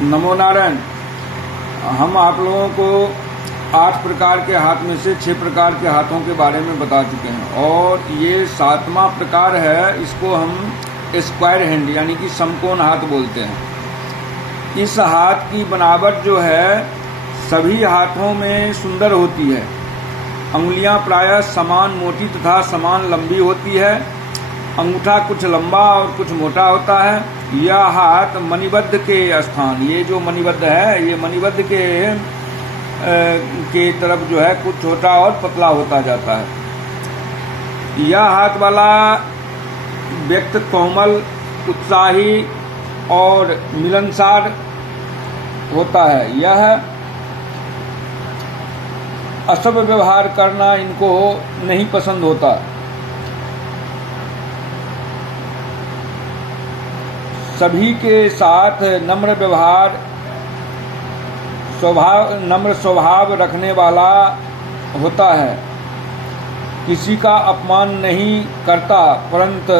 नमो नारायण। हम आप लोगों को 8 प्रकार के हाथ में से 6 प्रकार के हाथों के बारे में बता चुके हैं और ये 7वां प्रकार है। इसको हम स्क्वायर हैंड यानी कि समकोण हाथ बोलते हैं। इस हाथ की बनावट जो है सभी हाथों में सुंदर होती है। अंगुलियां प्रायः समान मोटी तथा समान लंबी होती है। अंगूठा कुछ लंबा और कुछ मोटा होता है। यह हाथ मणिबद्ध के स्थान, ये जो मणिबद्ध है ये मणिबद्ध के तरफ जो है कुछ छोटा और पतला होता जाता है। यह हाथ वाला व्यक्ति कोमल, उत्साही और मिलनसार होता है। यह असभ्य व्यवहार करना इनको नहीं पसंद होता। सभी के साथ नम्र स्वभाव रखने वाला होता है। किसी का अपमान नहीं करता परंतु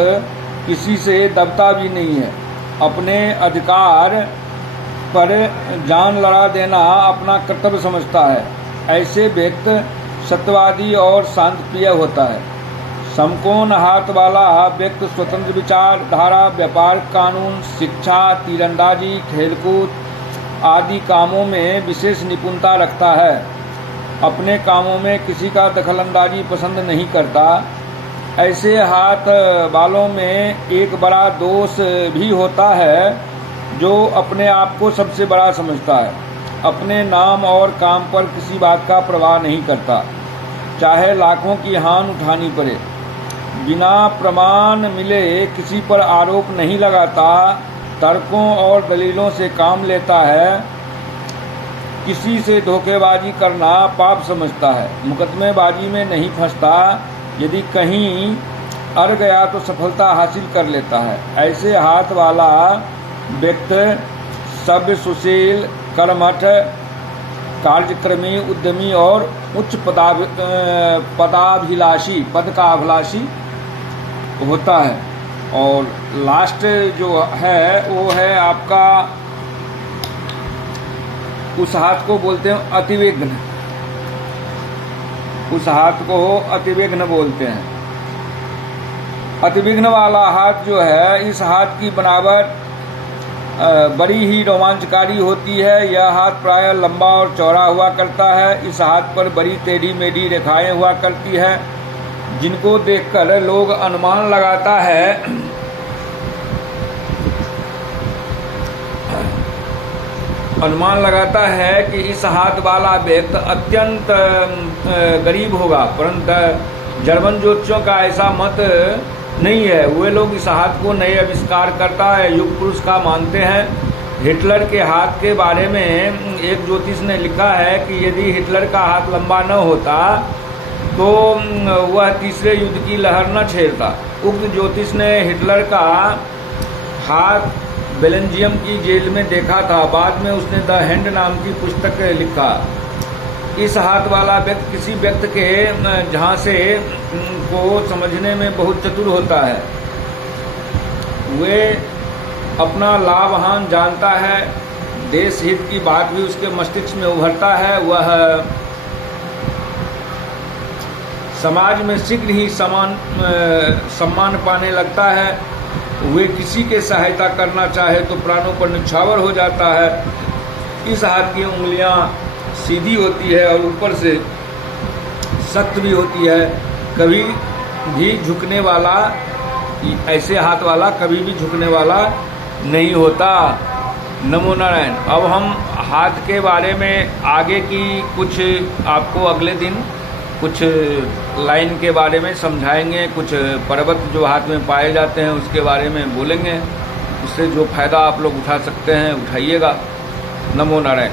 किसी से दबता भी नहीं है। अपने अधिकार पर जान लड़ा देना अपना कर्तव्य समझता है। ऐसे व्यक्ति सत्यवादी और शांतिप्रिय होता है। समकोण हाथ वाला व्यक्ति स्वतंत्र विचारधारा, व्यापार, कानून, शिक्षा, तीरंदाजी, खेलकूद आदि कामों में विशेष निपुणता रखता है। अपने कामों में किसी का दखलंदाजी पसंद नहीं करता। ऐसे हाथ वालों में एक बड़ा दोष भी होता है जो अपने आप को सबसे बड़ा समझता है। अपने नाम और काम पर किसी बात का परवाह नहीं करता, चाहे लाखों की हानि उठानी पड़े। बिना प्रमाण मिले किसी पर आरोप नहीं लगाता, तर्कों और दलीलों से काम लेता है। किसी से धोखेबाजी करना पाप समझता है। मुकदमेबाजी में नहीं फंसता। यदि कहीं अड़ गया तो सफलता हासिल कर लेता है। ऐसे हाथ वाला व्यक्ति सभ्य, सुशील, कर्मठ, कार्यक्रमी, उद्यमी और उच्च पद का अभिलाषी होता है। और लास्ट जो है वो है आपका, उस हाथ को बोलते हैं अतिविघ्न। उस हाथ को अतिविघ्न बोलते हैं। अतिविघ्न वाला हाथ जो है, इस हाथ की बनावट बड़ी ही रोमांचकारी होती है। यह हाथ प्रायः लंबा और चौड़ा हुआ करता है। इस हाथ पर बड़ी टेढ़ी मेढ़ी रेखाएं हुआ करती है, जिनको देखकर लोग अनुमान लगाता है कि इस हाथ वाला व्यक्ति अत्यंत गरीब होगा। परंतु जर्मन ज्योतिषियों का ऐसा मत नहीं है। वे लोग इस हाथ को नए आविष्कार करता है युग पुरुष का मानते हैं। हिटलर के हाथ के बारे में एक ज्योतिष ने लिखा है कि यदि हिटलर का हाथ लंबा न होता तो वह तीसरे युद्ध की लहर न छेड़ता। उक्त ज्योतिष ने हिटलर का हाथ बेल्जियम की जेल में देखा था। बाद में उसने द हैंड नाम की पुस्तक लिखा। इस हाथ वाला व्यक्ति किसी व्यक्ति के झांसे को समझने में बहुत चतुर होता है। वे अपना लाभ हानि जानता है। देश हित की बात भी उसके मस्तिष्क में उभरता है। वह समाज में शीघ्र ही सम्मान पाने लगता है। वे किसी के सहायता करना चाहे तो प्राणों पर निछावर हो जाता है। इस हाथ की उंगलियां सीधी होती है और ऊपर से सख्त भी होती है। कभी भी झुकने वाला, ऐसे हाथ वाला कभी भी झुकने वाला नहीं होता। नमो नारायण। अब हम हाथ के बारे में आगे की कुछ आपको अगले दिन कुछ लाइन के बारे में समझाएंगे। कुछ पर्वत जो हाथ में पाए जाते हैं उसके बारे में बोलेंगे। उससे जो फायदा आप लोग उठा सकते हैं उठाइएगा। नमो नारायण।